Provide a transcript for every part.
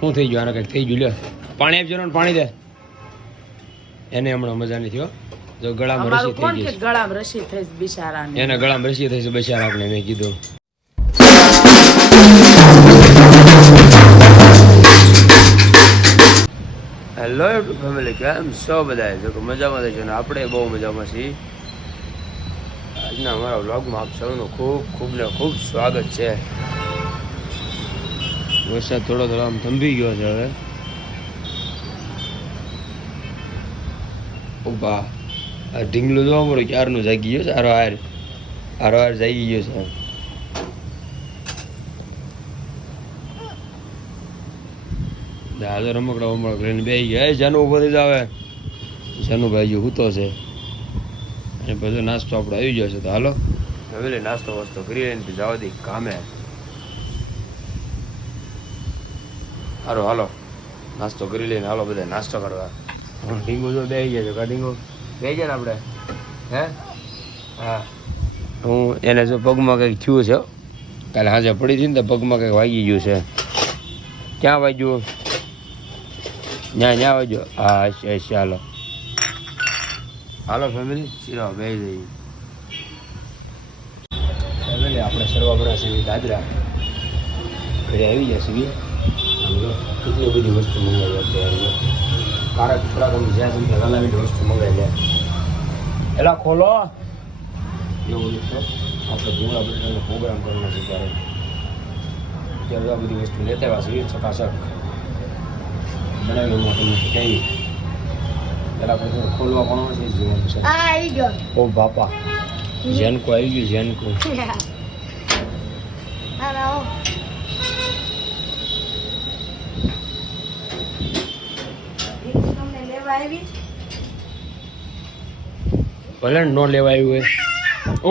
શું થઈ ગયું? આને કંઈક થઈ ગયું. લે પાણી આપજો ને, પાણી દે. એને હમણાં મજા નથી હો. જો ગળામાં રસી થઈ ગઈ. ગળામાં રસી થઈ બિચારાને. એના ગળામાં રસી થઈ છે બિચારાને. મેં કીધું હેલો યુટ્યુબ ફેમિલી, કેમ છો બધા? જો કે મજામાં થઈ છે ને આપણે બહુ મજામાં છીએ. આજના અમારા વ્લોગમાં આપ સૌનું ખૂબ ખૂબ ને ખૂબ સ્વાગત છે. વરસાદ થોડો થોડો આમ થંભી ગયો છે હવે. ઉભા આ ઢીંગલું જોવા મળ્યું ક્યારનું જાગી ગયો છે. હારો હાર જાગી ગયો છે. દાદા રમકડા વમકડા લઈને બેસી ગયા. જાનું ઉભો થઈ જાવે. જાનુભાઈ હજુ સૂતો છે અને બધો નાસ્તો આપણો આવી ગયો છે. તો હાલો હવે નાસ્તો વાસ્તો કરી લઈને જવા દઈ કામે. હાલો હાલો નાસ્તો કરી લઈને હાલો બધા નાસ્તો કરવા. ઢીંગો જો બેસી ગયા છે. કા ઢીંગો બેસી ગયા ને આપણે? હે હા, હું એને જો પગમાં કંઈક થયું છે. કાલે સાંજે પડી હતી ને તો પગમાં કંઈક વાગી ગયું છે. ક્યાં વાગ્યું? ન્યા વાગ્યો. હા અચ્છા હાલો હાલો ફેમિલી શીરા બે જઈએ. ફેમિલી આપણે સરવા મળ્યા છીએ દાદરા. ઘરે આવી ગયા છીએ. કેટલી બધી વસ્તુ મંગાવી અત્યારે. કારક થોડાક જ્યાં સુધી હલાવી વસ્તુ મંગાવી લે. એલા ખોલો એવું તો આપણે ભૂંગળા બટાટાનો પ્રોગ્રામ કરવાનો છે. ત્યારે આ બધી વસ્તુ લેતા આવ્યા છીએ ચકાચક બનાવી. તમને કહીએ પેલા આપણે ખોલવા પણ છે જીવન છે. ઓ બાપા જેનકો આવી ગયું. જેનકો ભલે ન લેવા આવ્યું હોય. ઓ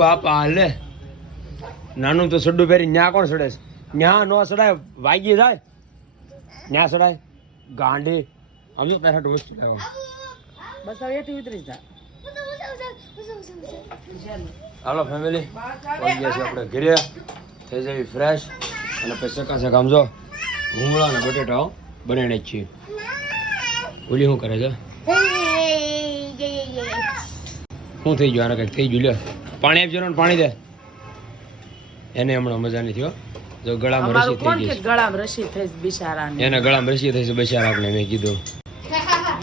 બાપા લે નાનું તો સડ્ડું પહેરી ન્યા કોણ સડે? ન્યા ન સડાય, વાગી જાય. ન્યા સડાય ગાંડી. આમ તો તારા વસ્તુ લેવા બસ હવે એથી ઉતરી જા. હાલો ફેમિલી પહોંચી ગયા છે આપણે ઘરે. થઈ જાય ફ્રેશ અને પછી સકાશે કામ. જો ભૂંગળા અને બટેટા બનાવીને જ છીએ. ઓલી શું કરે છે? શું થઈ ગયું? આને કંઈક થઈ ગયું. લે પાણી આપજો ને, પાણી દે. એને હમણાં મજા નથી હો. જો ગળામાં રસી થઈ ગઈ. ગળામાં રસી થઈ બિચારાને. એના ગળામાં રસી થઈ છે બિચારાને. મેં કીધું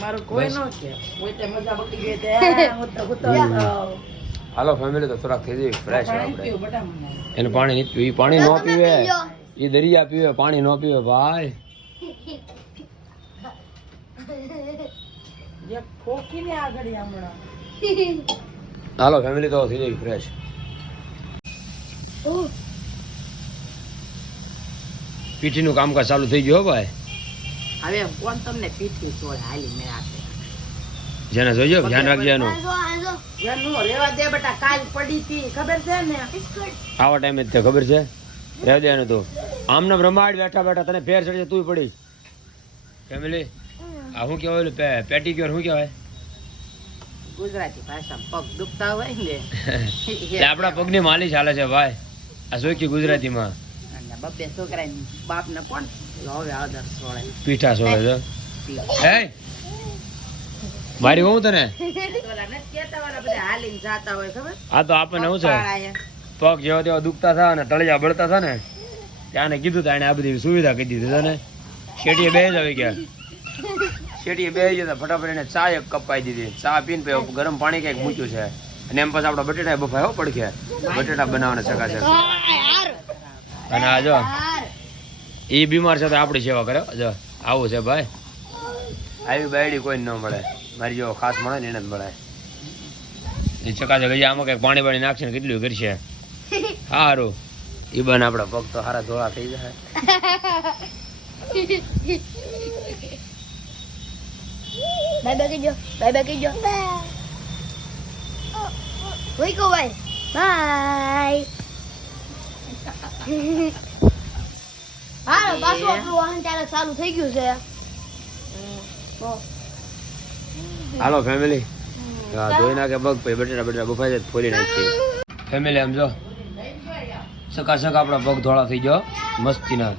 મારું કોઈ નો છે. કોઈ તે મજા બકી ગઈ તે હાલો ફેમિલી તો થોડાક થઈ જાય ફ્રેશ. આપણે એને પાણી નહીં પીવે. પાણી ન પીવે એ દરિયા પીવે, પાણી ન પીવે ભાઈ. હાલો ફેમિલી તો થઈ જાય ફ્રેશ. પીઠીનું કામકાજ ચાલુ થઈ ગયું ભાઈ. હવે કોણ તમને પીઠી છોડે હાલી મેં આપે. જેને જોજો ધ્યાન રાખજે એનું. એનું રેવા દે બેટા. કાલ પડી હતી ખબર છે ને? આવા ટાઈમે જ ખબર છે. રહેવા દે એનું. તો આમને બ્રહ્માંડ બેઠા બેઠા તને ફેર ચડશે તું પડી. ફેમિલી આ શું કહેવાય? પેટીક્યોર શું કહેવાય ગુજરાતી ભાષામાં? પગ દુખતા હોય ને આપણા પગની માલિશ હાલે છે ભાઈ. આ શોખી ગુજરાતીમાં બબ્બે છોકરા બાપ ને કોણ હવે આદર છોડે પીઠા છોડે છે. હે મારી હું તને હાલીને જાતા હોય ખબર? આ તો આપણને શું છે પગ જેવા તેવા દુખતા થા ને તળિયા બળતા થા ને ત્યાંને કીધું તા એને આ બધી સુવિધા કરી દીધી તને. શેટીએ બે જ આવી ગયા. શેટીએ બે જતા ફટાફટ એને ચા એક કપ પાઈ દીધી. ચા પીને પછી ગરમ પાણી કંઈક મૂક્યું છે અને એમ પછી આપણા બટેટા બફાય હો પડખે. બટેટા બનાવવાના ચકાશે. અને આ જો એ બીમાર છે તો આપણી સેવા કરે. જો આવું છે ભાઈ. આવી બાયડી કોઈ ન મળે. મારી જો ખાસ મળે ને એને જ મળે. એ ચકાશે ગઈ આમાં કંઈક પાણી પાણી નાખશે ને કેટલું કરશે. સારું એ બને આપણા પગ તો સારા ધોળા થઈ જાય. બાય કીજો. ઓય કો બાય. બાય. હા પાછું આપણું વાહન ચાલુ થઈ ગયું છે. હાલો ફેમિલી ધોઈ નાખે પગ પછી બટેટા બફાઈ જાય ફોલી નાખીએ. ફેમિલી આમ જો સકાસક આપણા પગ ધોળા થઈ ગયો મસ્તીના.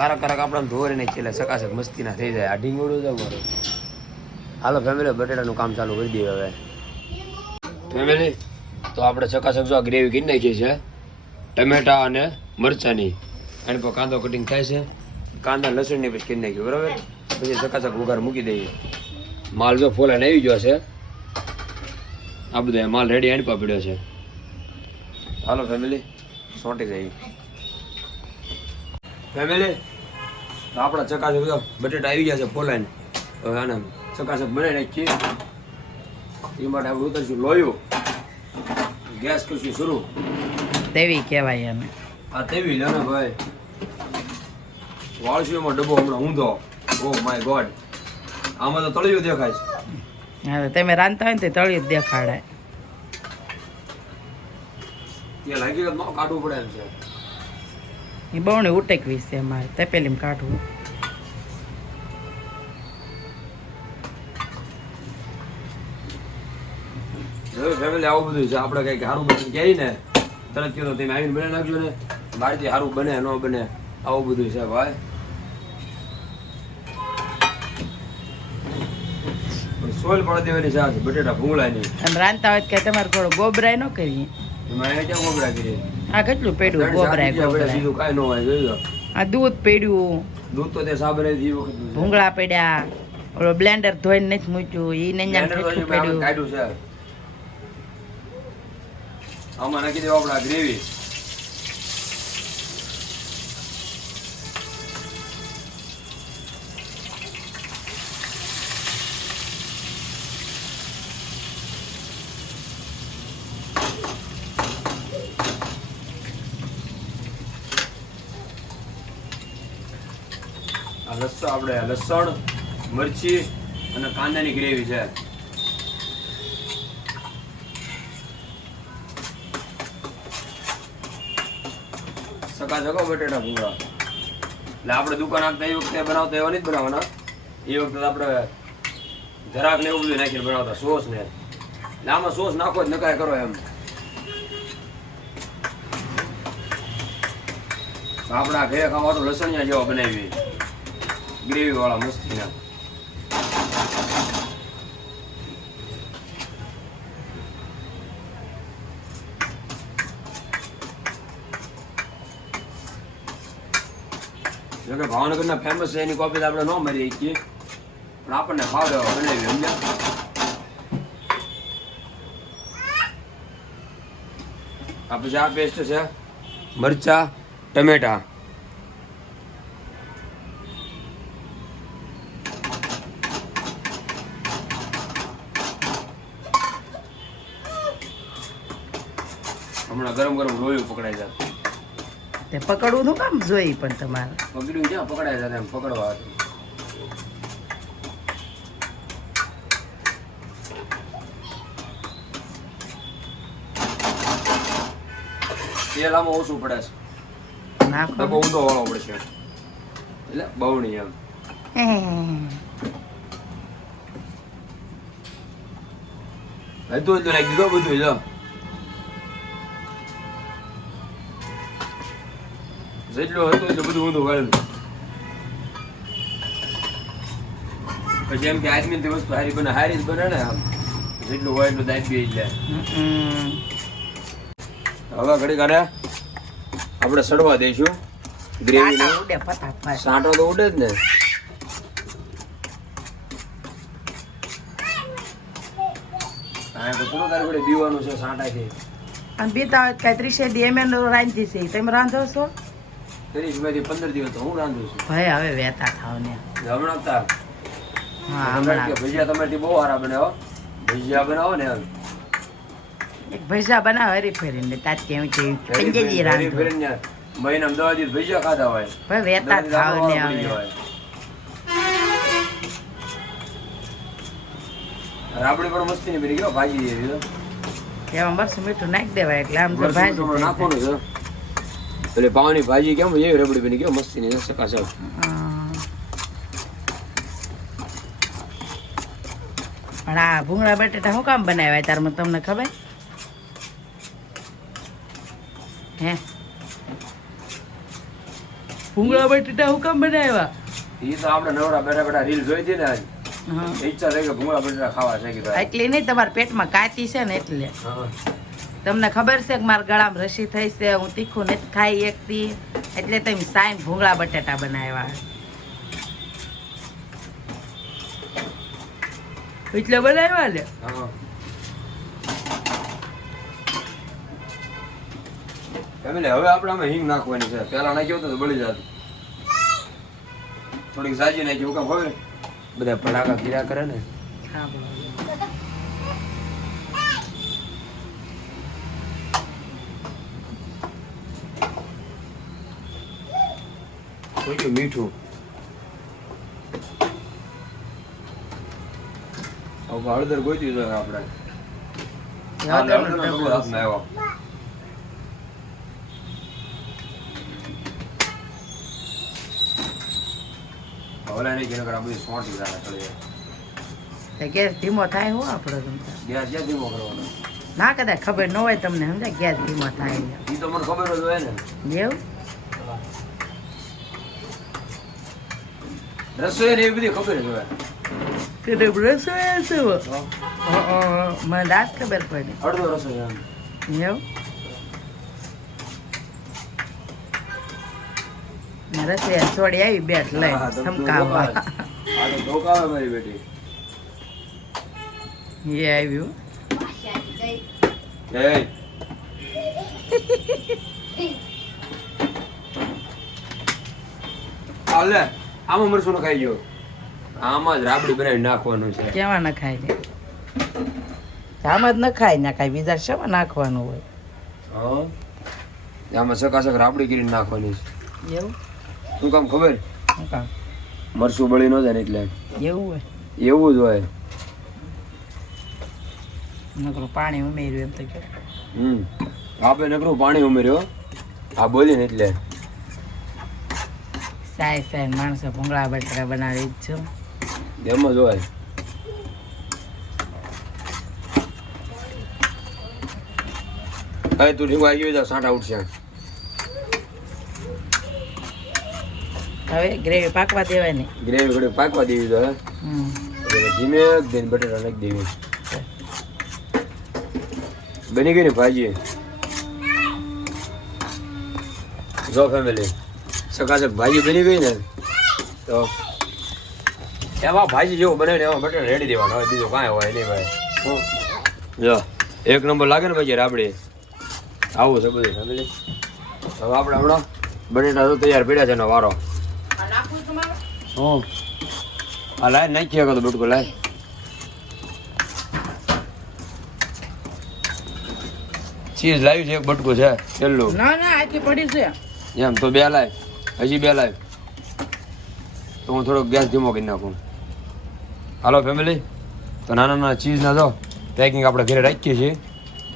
કારક કારક આપણે ધોરે ને છેલ્લે સકાસક મસ્તીના થઈ જાય. આ ઢીંગોળું જ મારું. હાલો ફેમિલી, બટેટાનું કામ ચાલુ કરી દઈએ હવે. ફેમિલી, તો આપણે ચકાચક જો ગ્રેવી કરી નાખી છે ટમેટા અને મરચાની. એની પર કાંદો કટિંગ થાય છે, કાંદા લસણની પછી કરી નાખ્યું બરાબર. પછી ચકાચક વઘાર મૂકી દઈએ. માલ જો ફોલાઈને આવી ગયો છે. આ બધો માલ રેડી એની પર પડ્યો છે. હાલો ફેમિલી, સોંટી જઈએ. ફેમિલી, તો આપણા ચકાચક જો બટેટા આવી ગયા છે ફોલાઈને. હવે આને ચકાચક બનાવી નાખીએ. એ માટે આપણે ઉતરશું લોયું. ગેસ કરશું શરૂ. તેવી કહેવાય અમે. આ તેવી લે ને ભાઈ. વાળશું એમાં ડબ્બો હમણાં ઊંધો. ઓ માય ગોડ, આમાં તો તળિયું દેખાય છે. હા, તમે રાંધતા હોય ને તે તળિયું જ દેખાડાય. ત્યાં લાગી ગયો તો કાઢવું પડે એમ છે. એ બહુ ઉટેકવી છે અમારે તપેલીમાં કાઢવું. ફેમિલી આવું બધું છે. આપણે કઈક સારું બને કહીએ ને તરત કીધું તમે આવીને બનાવી નાખજો ને. બહારથી સારું બને ન બને આવું બધું છે ભાઈ. સોલ પાડી દેવાની છે બટેટા ભૂંગળાની. અને રાંધતા હોય કે તમારે થોડો ગોબરાય ન કરીએ. એમાં એ ક્યાં ગોબરા કરીએ? આ કેટલું પેડ્યું ગોબરાય ગોબરાય. બીજું કાંઈ ન હોય જોઈ લો. આ દૂધ પેડ્યું, દૂધ તો તે સાબરે દી વખત ભૂંગળા પડ્યા, ઓલો બ્લેન્ડર ધોઈને નથી મૂક્યું, ઈ ને કાઢ્યું છે. આમાં નાખી દેવા આપણા ગ્રેવી. આપણે લસણ, મરચી અને કાંદાની ગ્રેવી છે. સકાસકો બટેટા ભૂંગળા. એટલે આપણે દુકાન આપતા એ વખતે બનાવતા એવા નહીં જ બનાવવાના. એ વખતે આપણે જરાક ને એવું બધું નાખીને બનાવતા સોસ ને. એટલે આમાં સોસ નાખો જ નકાય કરો એમ. આપણા ઘરે ખાવાનું લસણિયા જેવા બનાવી ગ્રેવી વાળા મસ્તીના. જોકે ભાવનગરના ફેમસ છે એની કોપી આપણે ન મરી શકીએ, પણ આપણને ભાવ એવા બનાવી સમજ્યા. આ પછી આ પેસ્ટ છે મરચા ટમેટા. હમણાં ગરમ ગરમ લોહી પકડાઈ જાય. તે પકડવું નું કામ જોઈ પણ તમારે પકડ્યું ક્યાં પકડાય જાય એમ પકડવા હતું. તેલ આમાં ઓછું પડે છે. નાખો બહુ ઊંધો વાળો પડશે એટલે બહુણી એમ. હતું એટલું નાખી દીધું બધું જો. જેટલું હતું એટલું બધું ઊંધું વાળેલું. પછી એમ કે આદમી વસ્તુ હારી બને હારી જ બને ને આમ જેટલું હોય એટલું દાબી જાય. હવે ઘડી કાઢે આપણે સડવા દઈશું ગ્રેવી ને. ઉડે ફટાફટ. સાંટો તો ઉડે જ ને. હા તો પૂરો તારે ઘડી બીવાનું છે સાંટાથી. અને બીતા હોય કઈ 30 ml રાંધી છે તમે રાંધો છો? 30 માંથી 15 દિવસ તો હું રાંધું છું ભાઈ હવે વેતા ખાવ ને. હમણાં તા હા હમણાં કે ભજીયા તમારી બહુ સારા બનાવો. ભજીયા બનાવો ને એમ એક ભજીયા બનાવ હરી ફેરીને તાત કેમ છે પંજેજી રાંધો મહિનામાં 10 દિવસ ભજીયા ખાધા હોય. ભાઈ વેતા ખાવ ને હવે રાબડી પણ મસ્તી ની બની ગયો ભાજી એવી. એમાં મરચું મીઠું નાખી દેવાય એટલે આમ તો ભાજી નાખવાનું છે. એટલે પાવાની ભાજી કેમ એવી રબડી બની ગયો મસ્તી ની સકાસક. પણ આ ભૂંગળા બટેટા શું કામ બનાવ્યા તારમાં તમને ખબર હે? ભૂંગળા બટેટા હું કામ બનાવ્યા? ઈ તો આપણે નવરા બેઠા બેઠા રીલ જોઈ હતી ને આજ. હા ઈચ્છા થઈ કે ભૂંગળા બટેટા ખાવા છે કીધું. એટલી નહીં, તમારા પેટમાં કાચી છે ને એટલે. હા. તમને ખબર છે કે મારા ગળામાં રસી થઈ છે, હું તીખું નથી ખાઈ એકતી, એટલે તમે સાઈન ભૂંગળા બટેટા બનાવ્યા. એટલે બનાવ્યા ને. હા. ફેમિલી હવે આપણે આમાં હિંગ નાખવાની છે. પહેલા નાખ્યું હતું તો બળી જાત. થોડીક સાજી નાખી હું કામ ખબર બધા ભડાકા કીડા કરે ને. હા બોલો. થોડું મીઠું. હવે હળદર ગોતી જોઈએ આપણે. હા, હળદરનો ડબ્બો હાથમાં આવ્યો. ઓલા નહીં કે નકર આ બધી સોંટી જાય તળિયે. તો ગેસ ધીમો થાય હો આપણો તમતા. ગેસ ક્યાં ધીમો કરવાનો? ના કદાચ ખબર ન હોય તમને, સમજાય ગેસ ધીમો થાય ઈ તો મને ખબર જ હોય ને. એવું. રસોઈ ને એવી બધી ખબર જ હોય. મને દાંત ખબર પડે. અડધો રસોઈ આમ. એવું. રસોઈ છોડી આવી બેઠ લઈ હા, તો ધમકાવવા. આ તો ધોકાવે મારી બેટી. એ આવ્યું. એય આલે આમાં મરસું ન ખાઈ ગયો. આમાં જ રાબડી બનાવી નાખવાનું છે. કેવા ન ખાય છે? આમ જ ન ખાય ના ખાય, બીજા શેમાં નાખવાનું હોય? હા આમાં સકાસક રાબડી કરીને નાખવાની છે. એવું શું કામ ખબર? શું કામ? મરસું બળી ન જાય ને એટલે. એવું હોય. એવું જ હોય. નકરું પાણી ઉમેર્યું એમ તો કે. આપણે નકરું પાણી ઉમેર્યો આ બોલી ને એટલે. સાય સાય માણસો ભૂંગળા બટેટા બનાવી જ છું. એમ જ હોય. હવે તું ઢીંગો આવી ગયો સાંટા ઉઠશે. હવે ગ્રેવી પાકવા દેવાની. ગ્રેવી ઘડી પાકવા દેવી તો હવે ધીમે દઈને બટેટા નાખી દેવી. બની ગઈ ને ભાજી. જો ફેમિલી સકાસક ભાજી બની ગઈ ને તો એમાં ભાજી જેવું બને ને એમાં બટેટા રેડી દેવાનું હોય, બીજું કાંઈ હોય નહીં ભાઈ. જો એક નંબર લાગે ને ભાઈ રાબડી. આવું છે બધું ફેમિલી. હવે આપણે હમણાં બટેટા તો તૈયાર પડ્યા છે એનો વારો. હા લાય નાખી શકો તો બટકો લાય. ચીઝ લાવી છે એક બટકું છે છેલ્લું. ના ના આટલી પડી છે એમ તો બે લાય, હજી બે લાય. તો હું થોડોક ગેસ ધીમો કરી નાખું. હાલો ફેમિલી, તો નાના નાના ચીઝ ના જો પેકિંગ આપણે ઘરે રાખીએ છીએ,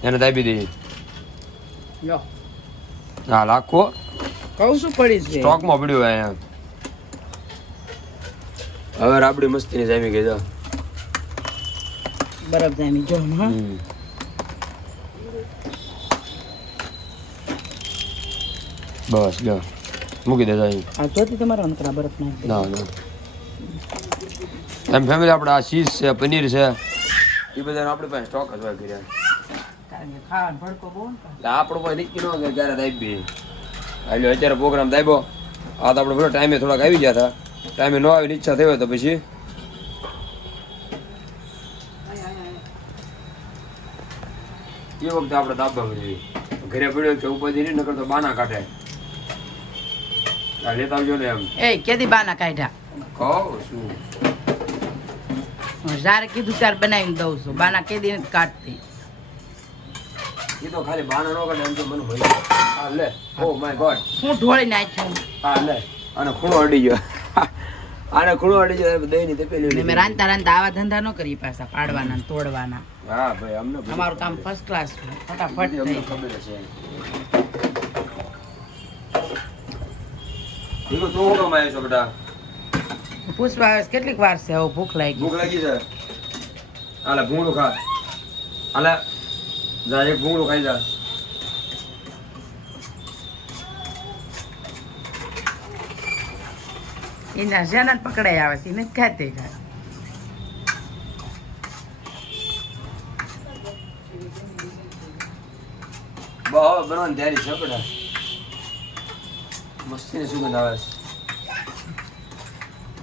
એને દાબી દઈએ. લો હા લાખો કહું શું પડી છે સ્ટોકમાં પડ્યું હોય એમ. હવે રાબડી મસ્તીની જામી ગઈ જો. બરફ જામી જો. હા બસ લો મૂકી દેજો અહીં. આ જોતી તમારો નકરા બરફ નાખી. ના ના એમ ફેમિલી આપણે આ ચીઝ છે પનીર છે એ બધાનો આપણી પાસે સ્ટોક જ હોય કર્યા. કારણ કે ખાવાનો ભડકો બહુ ને. એટલે આપણો કોઈ નક્કી ન હોય ક્યારે દાબી. એટલે અત્યારે પ્રોગ્રામ દાબ્યો આ તો આપણે બધો ટાઈમે થોડાક આવી ગયા હતા. ટાઈમે ન આવીને ઈચ્છા થઈ હોય તો પછી એ વખતે આપણે દાબવા જોઈએ. ઘરે પડ્યો કે ઉપાધિ નહીં નકર તો બાના કાઢે. આ લેતા આવજો ને એમ એ કેદી બાના કાઢ્યા? કહું શું જ્યારે કીધું ત્યારે બનાવીને દઉં છું. બાના કેદી નથી કાઢતી. એ તો ખાલી બાના ન કાઢે એમ તો મને મળી જાય. હા લે ઓ માય ગોડ હું ઢોળી નાખ્યું. હા લે આને ખૂણો અડી ગયો. આને ખૂણો અડી ગયો દહીં ની તપેલી. મેં રાંધતા રાંધતા આવા ધંધા ન કરી પાછા પાડવાના ને તોડવાના. હા ભાઈ અમને અમારું કામ ફર્સ્ટ ક્લાસ છે, ફટાફટ અમને થઈ ખબર છે. દીકરો તું શું કામ આવ્યો છો બેટા? પૂછવા આવે છે કેટલીક વાર છે હવે ભૂખ લાગી. ભૂખ લાગી છે? હાલે ભૂંગળું ખા. હાલે જા એક ભૂંગળું ખાઈ જા. એના જેના પકડાઈ આવે છે એને ખાતે ખાય. બહુ બનાવવાની તૈયારી છે બેટા. મસ્તીની સુગંધ આવે છે.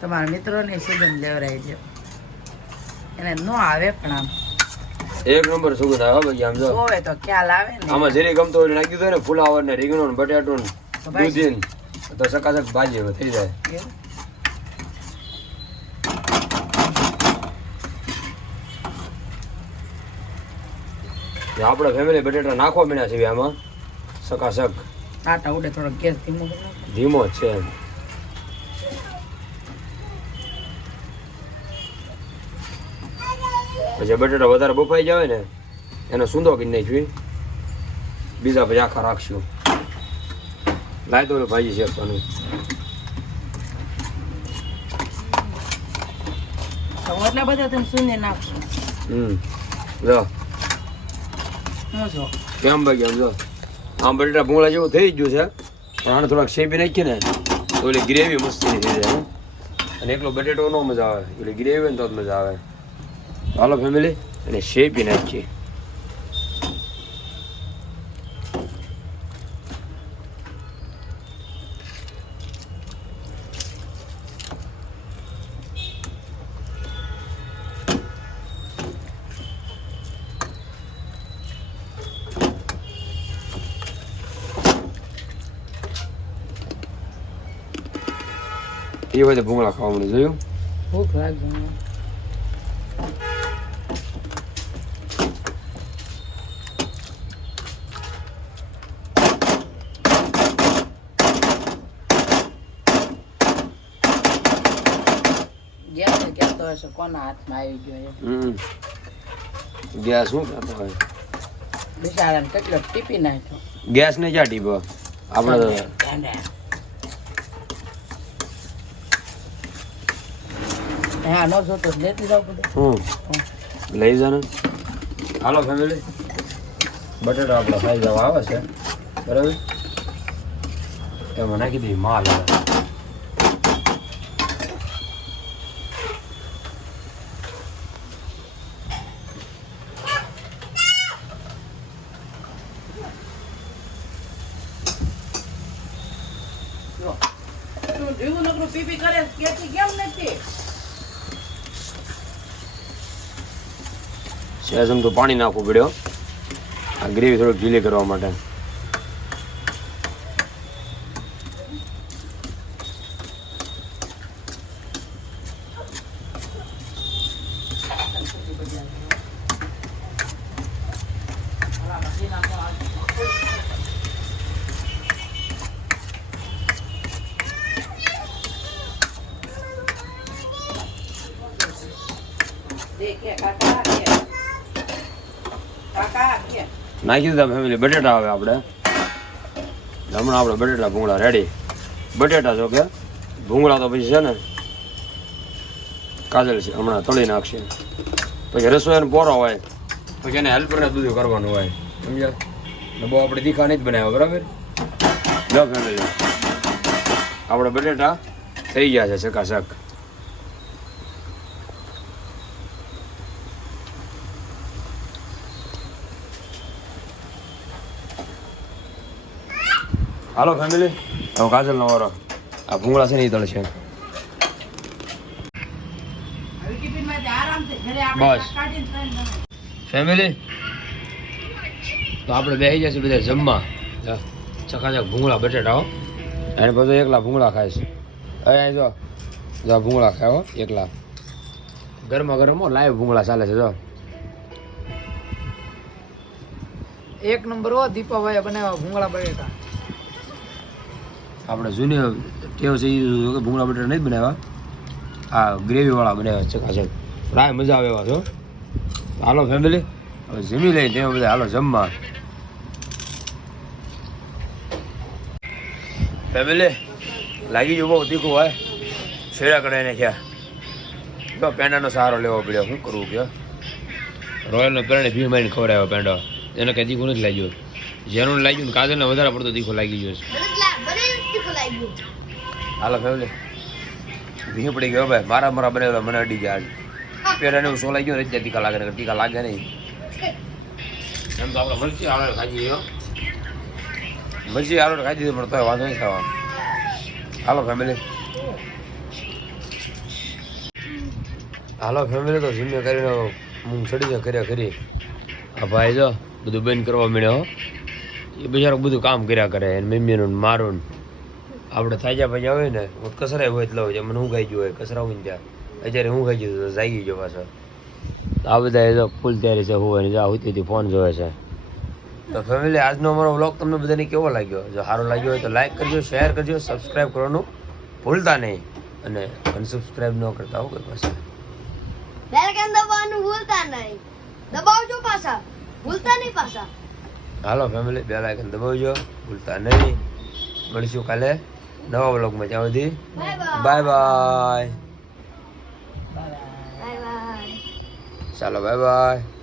તમારા મિત્રોને સુગંધ લેવરાઈ છે એને નો આવે પણ આમ એક નંબર સુગંધ આવે ભાઈ. આમ જો જોવે તો ખ્યાલ આવે ને. આમાં જરી ગમતો હોય નાખી દો ને ફુલાવર ને રીંગણો ને બટાટો ને તો ભાઈ દૂધી તો સકાસક ભાજી હવે થઈ જાય. એવું? આપણે ફેમિલી બટેટા નાખવા મીના છે આમાં સકાસક. ટાટા ઉડે થોડો ગેસ ધીમો કરી નાખો. ધીમો જ છે. પછી બટેટા વધારે બફાઈ જાય ને એનો સૂંદો કરી નાખવી. બીજા પછી આખા રાખશું. લાય તો ભાજી શેકવાનું. તો એટલા બધા તમે શૂન્ય નાખશો. જો હું છો કેમ ભાઈ આમ જો આમ બટેટા ભૂંગળા જેવું થઈ જ ગયું છે પણ આને થોડાક શેપી નાખીએ ને તો ઓલી ગ્રેવી મસ્તી થઈ જાય. અને એકલો બટેટો નો મજા આવે, ઓલી ગ્રેવી હોય ને તો જ મજા આવે. હાલો ફેમિલી અને શેપી નાખીએ. એ હોય તો ભૂંગળા ખાવા મને જોયું. ભૂખ લાગશે ગેસ કહેતો હશે કોના હાથમાં આવી ગયો ગેસ શું કહેતો હોય બિચારાને કેટલો ટીપી નાખ્યો. ગેસ ને ક્યાં ટીપો આપણે તો. હા નો જોતો લેતી જાવ બધું. લઈ જા ને. હાલો ફેમિલી બટેટા આપણા ખાઈ જવા આવે છે બરાબર. એમાં નાખી દઈએ માલ. એવું નકરું પીપી કરે કેતી કેમ નથી. સેસમ તો પાણી નાખવું પડ્યો આ ગ્રેવી થોડીક ઢીલી કરવા માટે. નાખી દીધા ફેમિલી બટેટા. આવે આપણે હમણાં આપણે બટેટા ભૂંગળા રેડી. બટેટા જો કે ભૂંગળા તો પછી છે ને કાજલ છે હમણાં તળી નાખશે. પછી રસોઈનો પોરો હોય પછી એને હેલ્પરને બધું કરવાનું હોય સમજ્યા. ને બહુ આપણે તીખા નહીં જ બનાવ્યા બરાબર. લો ફેમિલી આપણે બટેટા થઈ ગયા છે ચકાચક. હાલો ફેમિલી હવે કાજલનો વારો. આ ભૂંગળા છે ને એ તળ છે બસ ફેમિલી. તો આપણે બેસી જશે બધા જમવા. ચકાચક ભૂંગળા બટેટા હો. એને પછી એકલા ભૂંગળા ખાય છે. અહીં જો જો ભૂંગળા ખાય હો એકલા. ગરમા ગરમ લાઈવ ભૂંગળા ચાલે છે જો. એક નંબર હો દીપાભાઈ બનાવ્યા ભૂંગળા બટેટા. આપણે જૂની ટેવ છે એ ભૂંગળા બટેટા નહીં બનાવ્યા. આ ગ્રેવીવાળા બનાવ્યા ચકાચક. રાય મજા આવે એવા છો. હાલો ફેમિલી હવે જમી લઈ તેમાં બધા હાલો જમવા. ફેમિલી લાગી ગયું બહુ તીખું હોય. શેડા કઢાઈ નાખ્યા. તો પેંડાનો સહારો લેવો પડ્યો. શું કરવું કે રોયલનો પેરણે ભી મારીને ખવડાવ્યો પેંડો. એને કંઈ તીખું નથી લાગ્યું. જેનું લાગ્યું ને કાજલને વધારે પડતો તીખું લાગી ગયો છે. હાલો ફેમિલી ભીં પડી ગયો ભાઈ મારા બનાવેલા મને અડી ગયા પેલા હું સોલાઈ ગયો ને એટલે ટીકા લાગે ને ટીકા લાગે નહીં એમ તો આપણે મરચી આરોડ ખાઈ જઈએ મરચી આરોડ ખાઈ દીધી પણ તોય વાંધો નહીં ખાવા હાલો ફેમિલી તો જીમે કરીને હું ચડી જાય કર્યા કરી આ ભાઈ જો બધું બંધ કરવા મળ્યો એ બિચારો બધું કામ કર્યા કરે એને મમ્મીનું મારું આપણે થાજા ભાજા હોય ને હું કસરાય હોય એટલે હોય મને હું ખાઈ ગયું હોય કસરા હોય ને ત્યાં અત્યારે હું ખાઈ ગયું તો જાગી ગયો પાછો આ બધા એ જો ફૂલ તૈયારી છે હું જા હોતી ફોન જોવે છે તો ફેમિલી આજનો અમારો વ્લોગ તમને બધાને કેવો લાગ્યો જો સારો લાગ્યો હોય તો લાઈક કરજો શેર કરજો સબસ્ક્રાઈબ કરવાનું ભૂલતા નહીં અને અનસબસ્ક્રાઈબ ન કરતા હો કોઈ પાસે બેલ આઇકન દબાવવાનું ભૂલતા નહીં દબાવજો પાછા ભૂલતા નહીં પાછા હાલો ફેમિલી બેલ આઇકન દબાવજો ભૂલતા નહીં મળીશું કાલે નવા વ્લોગમાં ત્યાં સુધી બાય બાય બાય બાય ચાલો બાય બાય